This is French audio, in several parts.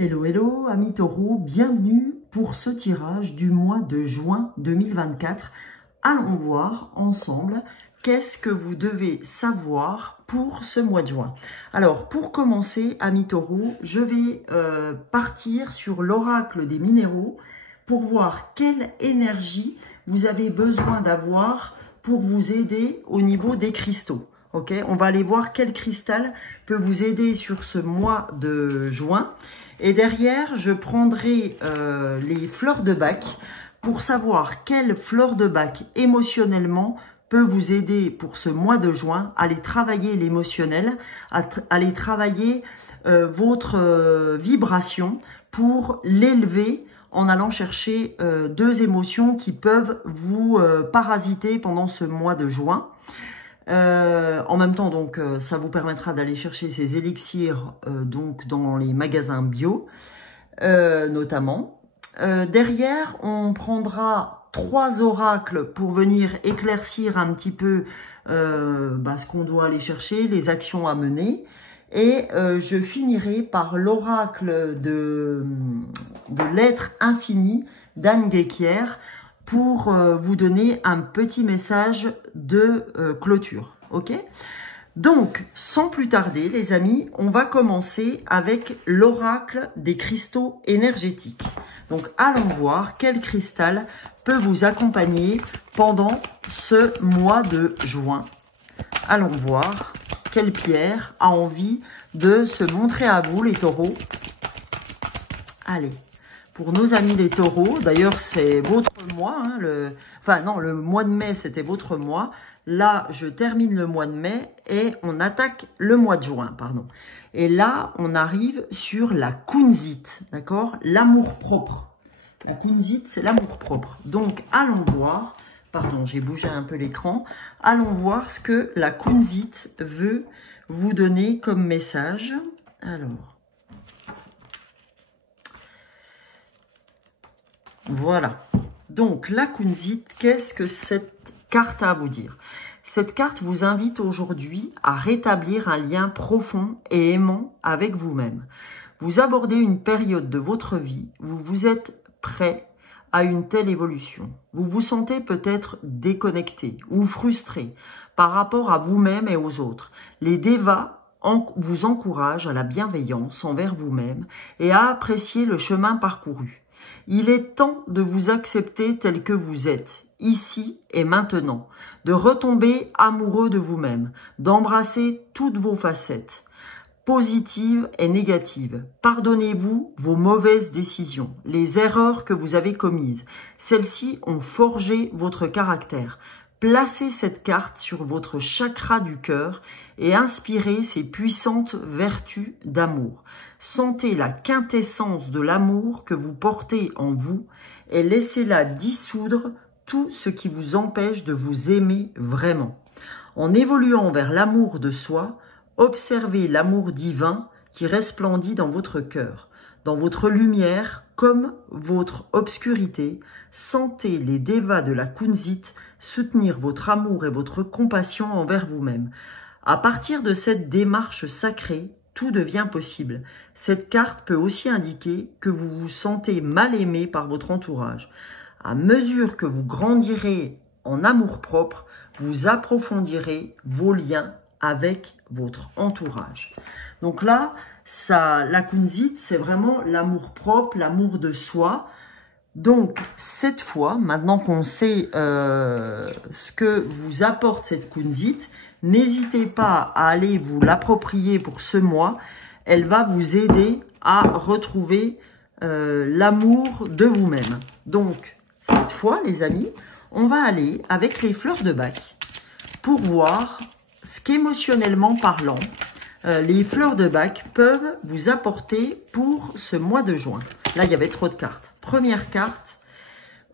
Hello, hello, amis taureaux, bienvenue pour ce tirage du mois de juin 2024. Allons voir ensemble qu'est-ce que vous devez savoir pour ce mois de juin. Alors, pour commencer, amis taureaux, je vais partir sur l'oracle des minéraux pour voir quelle énergie vous avez besoin d'avoir pour vous aider au niveau des cristaux. Ok, on va aller voir quel cristal peut vous aider sur ce mois de juin. Et derrière, je prendrai les fleurs de bac pour savoir quelle fleur de bac émotionnellement peut vous aider pour ce mois de juin à aller travailler l'émotionnel, à aller travailler votre vibration pour l'élever en allant chercher deux émotions qui peuvent vous parasiter pendant ce mois de juin. En même temps, donc, ça vous permettra d'aller chercher ces élixirs donc dans les magasins bio, notamment. Derrière, on prendra 3 oracles pour venir éclaircir un petit peu ce qu'on doit aller chercher, les actions à mener. Et je finirai par l'oracle de l'être infini d'Anne Guéquier, pour vous donner un petit message de clôture, ok? Donc, sans plus tarder, les amis, on va commencer avec l'oracle des cristaux énergétiques. Donc, allons voir quel cristal peut vous accompagner pendant ce mois de juin. Allons voir quelle pierre a envie de se montrer à vous, les taureaux. Allez. Pour nos amis les taureaux, d'ailleurs c'est votre mois, hein, le mois de mai c'était votre mois. Là, je termine le mois de mai et on attaque le mois de juin, pardon. Et là, on arrive sur la kunzite, d'accord? L'amour-propre. La kunzite, c'est l'amour-propre. Donc, allons voir, pardon, j'ai bougé un peu l'écran. Allons voir ce que la kunzite veut vous donner comme message. Alors... Voilà, donc la kunzite, qu'est-ce que cette carte a à vous dire? Cette carte vous invite aujourd'hui à rétablir un lien profond et aimant avec vous-même. Vous abordez une période de votre vie où vous êtes prêt à une telle évolution. Vous vous sentez peut-être déconnecté ou frustré par rapport à vous-même et aux autres. Les dévas vous encouragent à la bienveillance envers vous-même et à apprécier le chemin parcouru. Il est temps de vous accepter tel que vous êtes, ici et maintenant, de retomber amoureux de vous-même, d'embrasser toutes vos facettes, positives et négatives. Pardonnez-vous vos mauvaises décisions, les erreurs que vous avez commises. Celles-ci ont forgé votre caractère. Placez cette carte sur votre chakra du cœur et inspirez ces puissantes vertus d'amour. Sentez la quintessence de l'amour que vous portez en vous et laissez-la dissoudre tout ce qui vous empêche de vous aimer vraiment. En évoluant vers l'amour de soi, observez l'amour divin qui resplendit dans votre cœur. Dans votre lumière comme votre obscurité, sentez les dévas de la kunzite soutenir votre amour et votre compassion envers vous-même. À partir de cette démarche sacrée, tout devient possible. Cette carte peut aussi indiquer que vous vous sentez mal aimé par votre entourage. À mesure que vous grandirez en amour-propre, vous approfondirez vos liens avec votre entourage. Donc là, la kunzite, c'est vraiment l'amour-propre, l'amour de soi. Donc, cette fois, maintenant qu'on sait ce que vous apporte cette kunzite, n'hésitez pas à aller vous l'approprier pour ce mois. Elle va vous aider à retrouver l'amour de vous-même. Donc, cette fois, les amis, on va aller avec les fleurs de bac pour voir ce qu'émotionnellement parlant, les fleurs de bac peuvent vous apporter pour ce mois de juin. Là, il y avait trop de cartes. Première carte,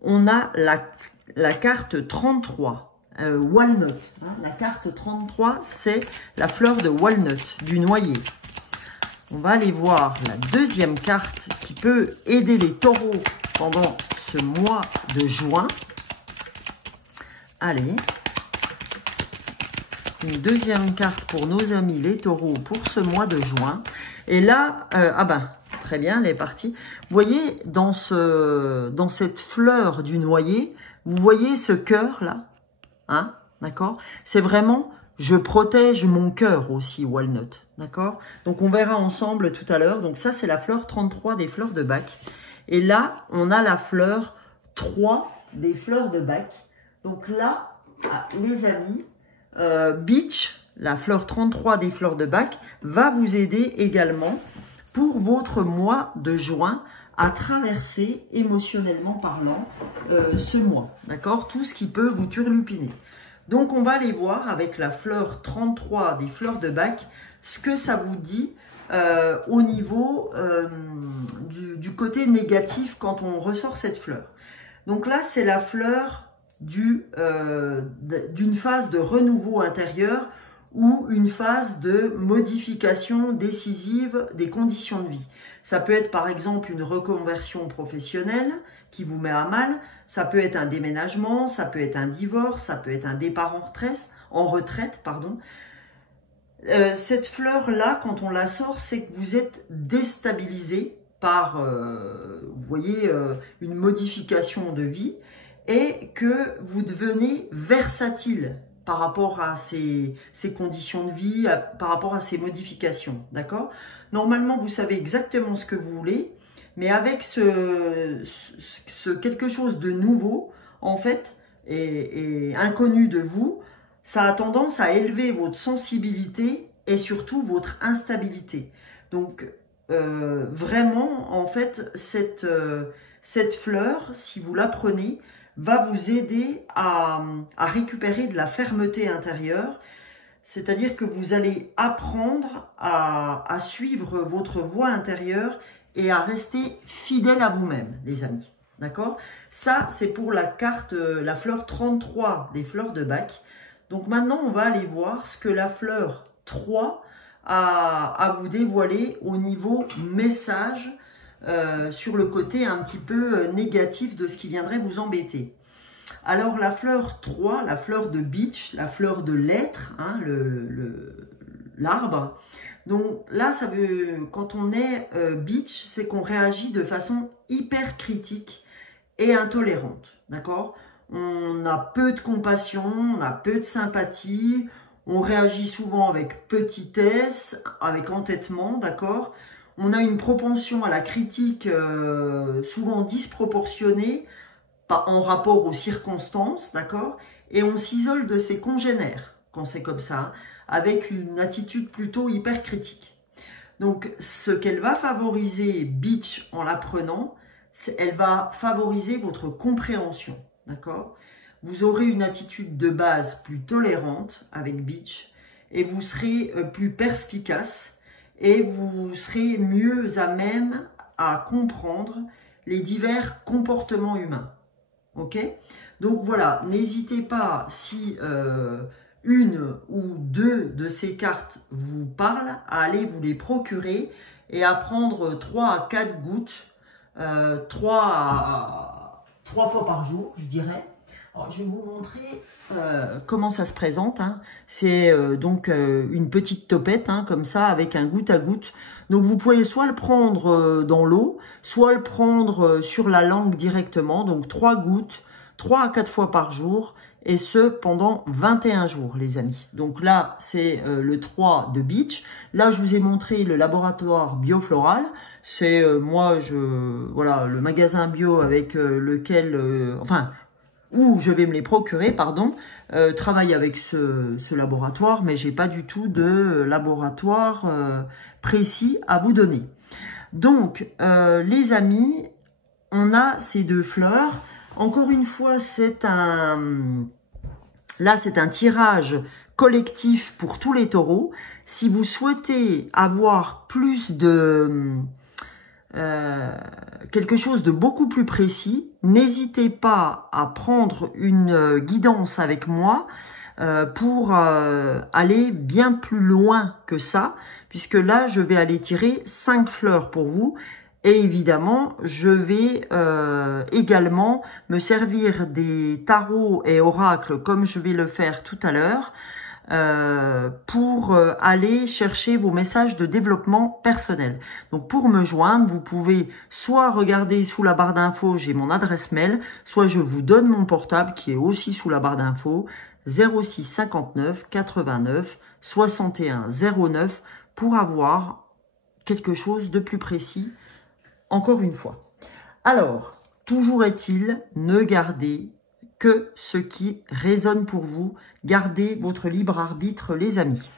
on a la carte 33, Walnut. Hein, la carte 33, c'est la fleur de walnut, du noyer. On va aller voir la deuxième carte qui peut aider les taureaux pendant ce mois de juin. Allez. Une deuxième carte pour nos amis les taureaux pour ce mois de juin. Et là, très bien, elle est partie. Vous voyez, dans cette fleur du noyer, vous voyez ce cœur là, hein, d'accord? C'est vraiment, je protège mon cœur aussi, Walnut, d'accord? Donc on verra ensemble tout à l'heure. Donc ça, c'est la fleur 33 des fleurs de Bach. Et là, on a la fleur 3 des fleurs de Bach. Donc là, les amis, Beach, la fleur 33 des fleurs de Bach, va vous aider également pour votre mois de juin à traverser émotionnellement parlant ce mois, d'accord? Tout ce qui peut vous turlupiner. Donc on va aller voir avec la fleur 33 des fleurs de Bach ce que ça vous dit au niveau du côté négatif quand on ressort cette fleur. Donc là, c'est la fleur d'une phase de renouveau intérieur ou une phase de modification décisive des conditions de vie. Ça peut être par exemple une reconversion professionnelle qui vous met à mal, ça peut être un déménagement, ça peut être un divorce, ça peut être un départ en retraite, pardon. Cette fleur-là, quand on la sort, c'est que vous êtes déstabilisé par, vous voyez, une modification de vie et que vous devenez versatile par rapport à ces conditions de vie, par rapport à ces modifications, d'accord? Normalement, vous savez exactement ce que vous voulez, mais avec ce quelque chose de nouveau, en fait, et inconnu de vous, ça a tendance à élever votre sensibilité et surtout votre instabilité. Donc, vraiment, en fait, cette fleur, si vous la prenez, va vous aider à récupérer de la fermeté intérieure, c'est-à-dire que vous allez apprendre à suivre votre voie intérieure et à rester fidèle à vous-même, les amis. D'accord? Ça, c'est pour la carte, la fleur 33 des fleurs de Bach. Donc maintenant, on va aller voir ce que la fleur 3 a à vous dévoiler au niveau message sur le côté un petit peu négatif de ce qui viendrait vous embêter. Alors la fleur 3, la fleur de Beach, la fleur de l'être, hein, l'arbre. Donc là, ça veut, quand on est Beach, c'est qu'on réagit de façon hyper critique et intolérante, d'accord? On a peu de compassion, on a peu de sympathie, on réagit souvent avec petitesse, avec entêtement, d'accord? On a une propension à la critique souvent disproportionnée en rapport aux circonstances, d'accord? Et on s'isole de ses congénères, quand c'est comme ça, hein, avec une attitude plutôt hyper critique. Donc, ce qu'elle va favoriser, Beach, en l'apprenant, elle va favoriser votre compréhension, d'accord? Vous aurez une attitude de base plus tolérante avec Beach et vous serez plus perspicace et vous serez mieux à même à comprendre les divers comportements humains. Ok? Donc voilà, n'hésitez pas si une ou deux de ces cartes vous parlent, à aller vous les procurer et à prendre 3 à 4 gouttes, 3 fois par jour, je dirais. Alors, je vais vous montrer comment ça se présente. Hein. C'est donc une petite topette, hein, comme ça, avec un goutte à goutte. Donc, vous pouvez soit le prendre dans l'eau, soit le prendre sur la langue directement. Donc, 3 gouttes, 3 à 4 fois par jour, et ce, pendant 21 jours, les amis. Donc là, c'est le 3 de Beach. Là, je vous ai montré le laboratoire Biofloral. C'est voilà, le magasin bio avec lequel... où je vais me les procurer, pardon, travaille avec ce laboratoire, mais j'ai pas du tout de laboratoire précis à vous donner. Donc, les amis, on a ces 2 fleurs. Encore une fois, là, c'est un tirage collectif pour tous les taureaux. Si vous souhaitez avoir plus de... quelque chose de beaucoup plus précis, n'hésitez pas à prendre une guidance avec moi pour aller bien plus loin que ça, puisque là, je vais aller tirer 5 fleurs pour vous. Et évidemment, je vais également me servir des tarots et oracles comme je vais le faire tout à l'heure pour aller chercher vos messages de développement personnel. Donc pour me joindre, vous pouvez soit regarder sous la barre d'infos, j'ai mon adresse mail, soit je vous donne mon portable qui est aussi sous la barre d'infos, 06 59 89 61 09 pour avoir quelque chose de plus précis, encore une fois. Alors, toujours est-il, ne gardez que ce qui résonne pour vous. Gardez votre libre arbitre, les amis.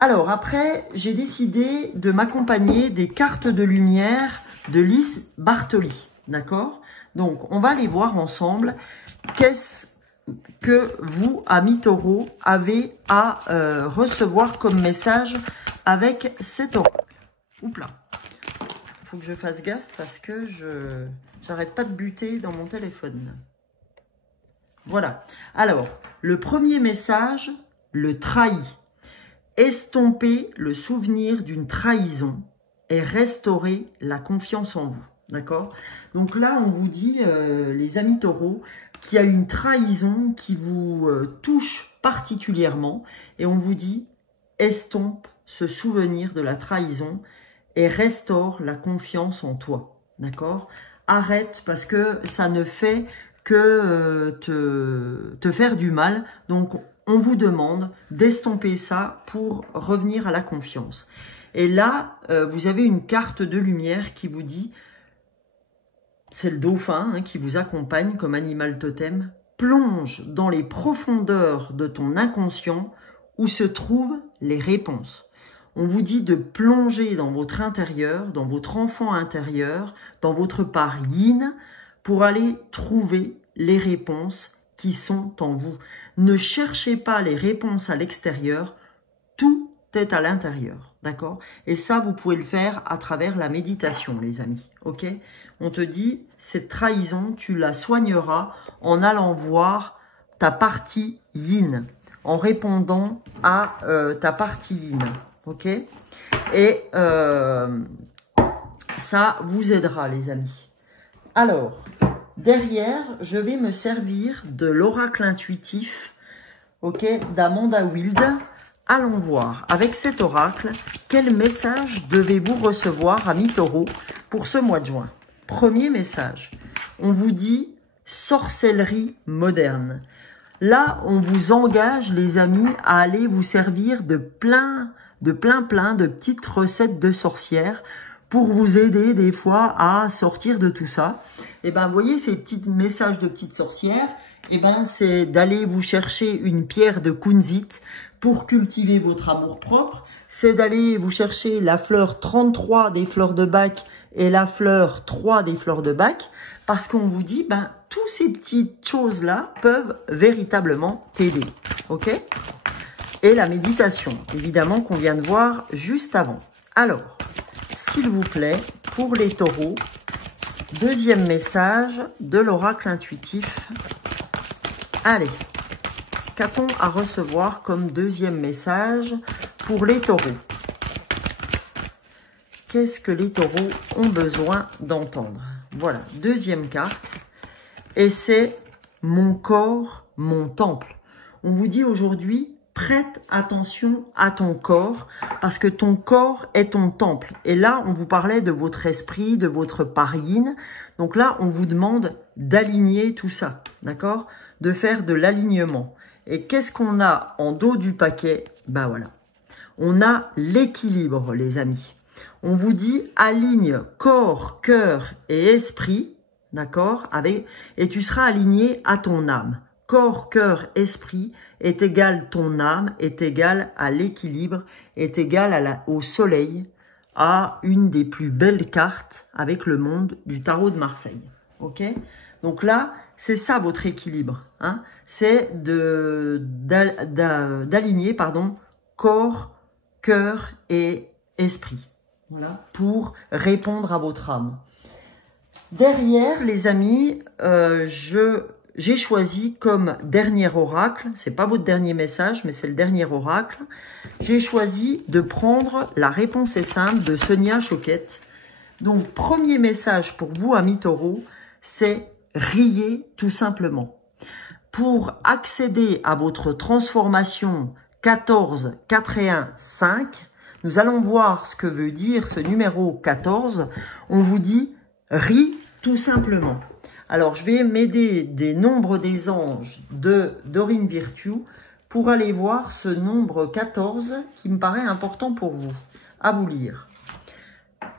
Alors, après, j'ai décidé de m'accompagner des cartes de lumière de Lise Bartoli. D'accord? Donc, on va les voir ensemble. Qu'est-ce que vous, amis taureaux, avez à recevoir comme message avec cet oracle? Oups là. Faut que je fasse gaffe parce que j'arrête pas de buter dans mon téléphone. Voilà. Alors, le premier message, le trahi. Estomper le souvenir d'une trahison et restaurer la confiance en vous. D'accord? Donc là, on vous dit, les amis taureaux, qu'il y a une trahison qui vous touche particulièrement. Et on vous dit, estompe ce souvenir de la trahison et restaure la confiance en toi, d'accord? Arrête parce que ça ne fait que te faire du mal. Donc, on vous demande d'estomper ça pour revenir à la confiance. Et là, vous avez une carte de lumière qui vous dit, c'est le dauphin hein, qui vous accompagne comme animal totem, plonge dans les profondeurs de ton inconscient où se trouvent les réponses. On vous dit de plonger dans votre intérieur, dans votre enfant intérieur, dans votre part yin, pour aller trouver les réponses qui sont en vous. Ne cherchez pas les réponses à l'extérieur, tout est à l'intérieur, d'accord? Et ça, vous pouvez le faire à travers la méditation, les amis, ok? On te dit, cette trahison, tu la soigneras en allant voir ta partie yin, en répondant à ta partie yin. Ok? Et ça vous aidera, les amis. Alors, derrière, je vais me servir de l'oracle intuitif, ok, d'Amanda Wild. Allons voir, avec cet oracle, quel message devez-vous recevoir, amis taureaux, pour ce mois de juin? Premier message, on vous dit sorcellerie moderne. Là, on vous engage, les amis, à aller vous servir de plein de petites recettes de sorcières pour vous aider des fois à sortir de tout ça. Et ben, vous voyez ces petits messages de petites sorcières, et ben, c'est d'aller vous chercher une pierre de kunzite pour cultiver votre amour-propre. C'est d'aller vous chercher la fleur 33 des fleurs de Bach et la fleur 3 des fleurs de Bach, parce qu'on vous dit, ben, toutes ces petites choses-là peuvent véritablement t'aider. Ok? Et la méditation, évidemment, qu'on vient de voir juste avant. Alors, s'il vous plaît, pour les taureaux, deuxième message de l'oracle intuitif. Allez, qu'a-t-on à recevoir comme deuxième message pour les taureaux? Qu'est-ce que les taureaux ont besoin d'entendre? Voilà, deuxième carte. Et c'est mon corps, mon temple. On vous dit aujourd'hui, prête attention à ton corps, parce que ton corps est ton temple. Et là, on vous parlait de votre esprit, de votre part yin. Donc là, on vous demande d'aligner tout ça, d'accord? De faire de l'alignement. Et qu'est-ce qu'on a en dos du paquet? Ben voilà. On a l'équilibre, les amis. On vous dit aligne corps, cœur et esprit, d'accord? Et tu seras aligné à ton âme. Corps, cœur, esprit est égal ton âme, est égal à l'équilibre, est égal au soleil, à une des plus belles cartes avec le monde du tarot de Marseille. Ok? Donc là, c'est ça votre équilibre. Hein? C'est d'aligner corps, cœur et esprit. Voilà, pour répondre à votre âme. Derrière, les amis, j'ai choisi comme dernier oracle, c'est pas votre dernier message, mais c'est le dernier oracle, j'ai choisi de prendre La réponse est simple de Sonia Choquette. Donc, premier message pour vous, amis taureaux, c'est riez tout simplement. Pour accéder à votre transformation 14, 4 et 1, 5. Nous allons voir ce que veut dire ce numéro 14. On vous dit « ris » tout simplement. Alors, je vais m'aider des nombres des anges de Dorine Virtue pour aller voir ce nombre 14 qui me paraît important pour vous. À vous lire.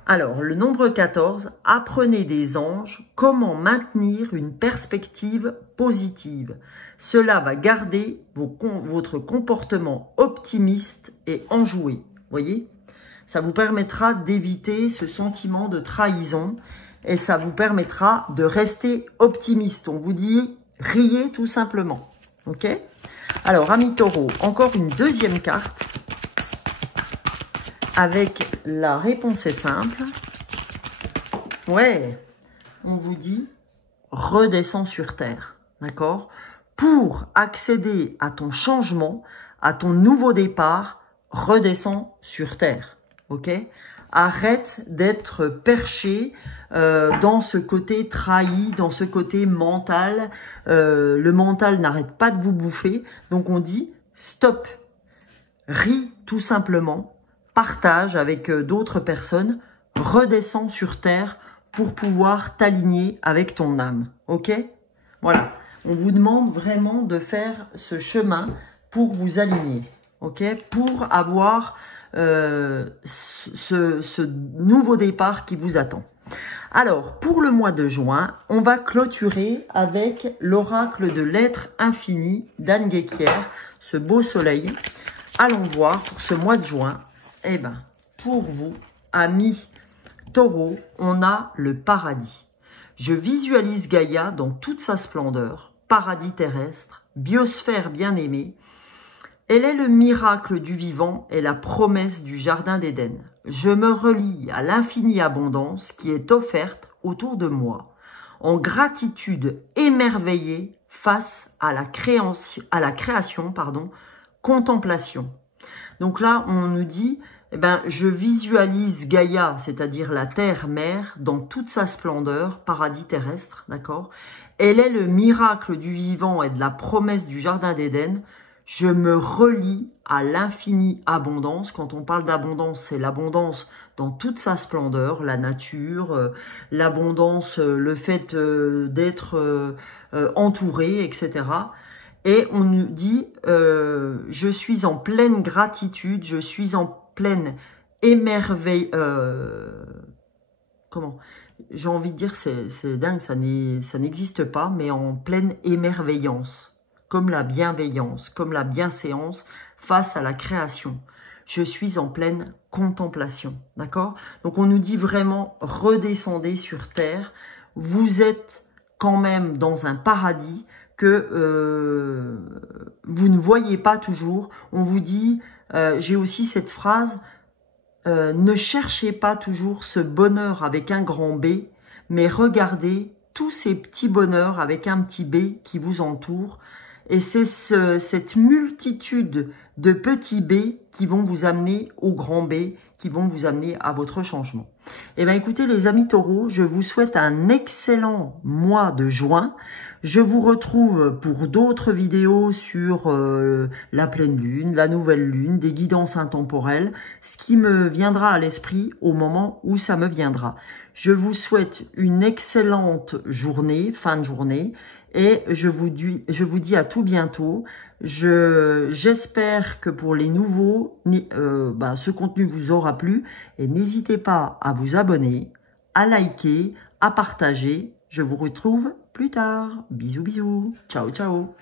Alors, le nombre 14, apprenez des anges comment maintenir une perspective positive. Cela va garder votre comportement optimiste et enjoué. Voyez, ça vous permettra d'éviter ce sentiment de trahison et ça vous permettra de rester optimiste. On vous dit, riez tout simplement. Ok? Alors, amis taureaux, encore une deuxième carte avec la réponse est simple. Ouais, on vous dit, redescends sur terre. D'accord? Pour accéder à ton changement, à ton nouveau départ, redescends sur terre. Ok? Arrête d'être perché dans ce côté trahi, dans ce côté mental. Le mental n'arrête pas de vous bouffer. Donc on dit stop. Ris tout simplement. Partage avec d'autres personnes. Redescends sur terre pour pouvoir t'aligner avec ton âme. Ok? Voilà. On vous demande vraiment de faire ce chemin pour vous aligner. Ok? Pour avoir ce nouveau départ qui vous attend. Alors, pour le mois de juin, on va clôturer avec l'oracle de l'être infini d'Anne Guéquière, ce beau soleil. Allons voir pour ce mois de juin. Eh bien, pour vous, amis taureaux, on a le paradis. Je visualise Gaïa dans toute sa splendeur, paradis terrestre, biosphère bien-aimée. Elle est le miracle du vivant et la promesse du jardin d'Éden. Je me relie à l'infinie abondance qui est offerte autour de moi, en gratitude émerveillée face à la création, contemplation. Donc là, on nous dit, eh ben, je visualise Gaïa, c'est-à-dire la terre-mère, dans toute sa splendeur, paradis terrestre, d'accord? Elle est le miracle du vivant et de la promesse du jardin d'Éden. Je me relie à l'infinie abondance. Quand on parle d'abondance, c'est l'abondance dans toute sa splendeur, la nature, l'abondance, le fait d'être entouré, etc. Et on nous dit, je suis en pleine gratitude, je suis en pleine comment? J'ai envie de dire, c'est dingue, ça n'existe pas, mais en pleine émerveillance, comme la bienveillance, comme la bienséance face à la création. Je suis en pleine contemplation, d'accord? Donc on nous dit vraiment, redescendez sur terre, vous êtes quand même dans un paradis que vous ne voyez pas toujours. On vous dit, j'ai aussi cette phrase, ne cherchez pas toujours ce bonheur avec un grand B, mais regardez tous ces petits bonheurs avec un petit B qui vous entourent. Et c'est cette multitude de petits B qui vont vous amener au grand B, qui vont vous amener à votre changement. Eh bien, écoutez les amis taureaux, je vous souhaite un excellent mois de juin. Je vous retrouve pour d'autres vidéos sur la pleine lune, la nouvelle lune, des guidances intemporelles, ce qui me viendra à l'esprit au moment où ça me viendra. Je vous souhaite une excellente journée, fin de journée, et je vous dis à tout bientôt. J'espère que pour les nouveaux, ce contenu vous aura plu, et n'hésitez pas à vous abonner, à liker, à partager. Je vous retrouve plus tard. Bisous, bisous. Ciao, ciao.